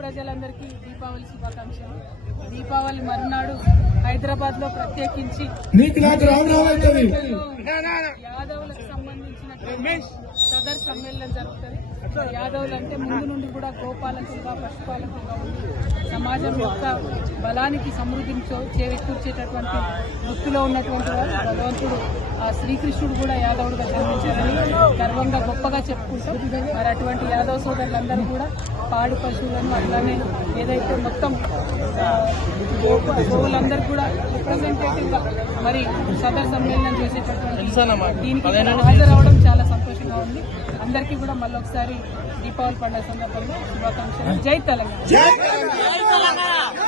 ప్రజలందరికీ దీపావళి శుభాకాంక్షలు. దీపావళి మరునాడు హైదరాబాద్ లో ప్రత్యేకించి యాదవులకు సంబంధించిన సదర్ సమ్మేళనం జరుగుతుంది. యాదవులు అంటే ముందు నుండి కూడా గోపాలకులుగా పశుపాలకులుగా ఉండి సమాజం యొక్క బలానికి సమృద్ధిని చేకూర్చేటటువంటి వృత్తిలో ఉన్నటువంటి వారు. భగవంతుడు ఆ శ్రీకృష్ణుడు కూడా యాదవుడుగా జన్మించారని గర్వంగా గొప్పగా చెప్పుకుంటాం. మరి అటువంటి యాదవ సోదరులందరూ కూడా పాడి పశువులను అట్లానే ఏదైతే మొత్తం గోవులందరూ కూడా రిప్రజెంటేటివ్ గా మరి సదర్ సమ్మేళనం చేసేటటువంటి దీనికి హాజరవడం చాలా సంతోషంగా ఉంది. అందరికీ కూడా మళ్ళొకసారి దీపావళి పండుగ సందర్భంగా శుభాకాంక్షలు. జై తెలంగాణ.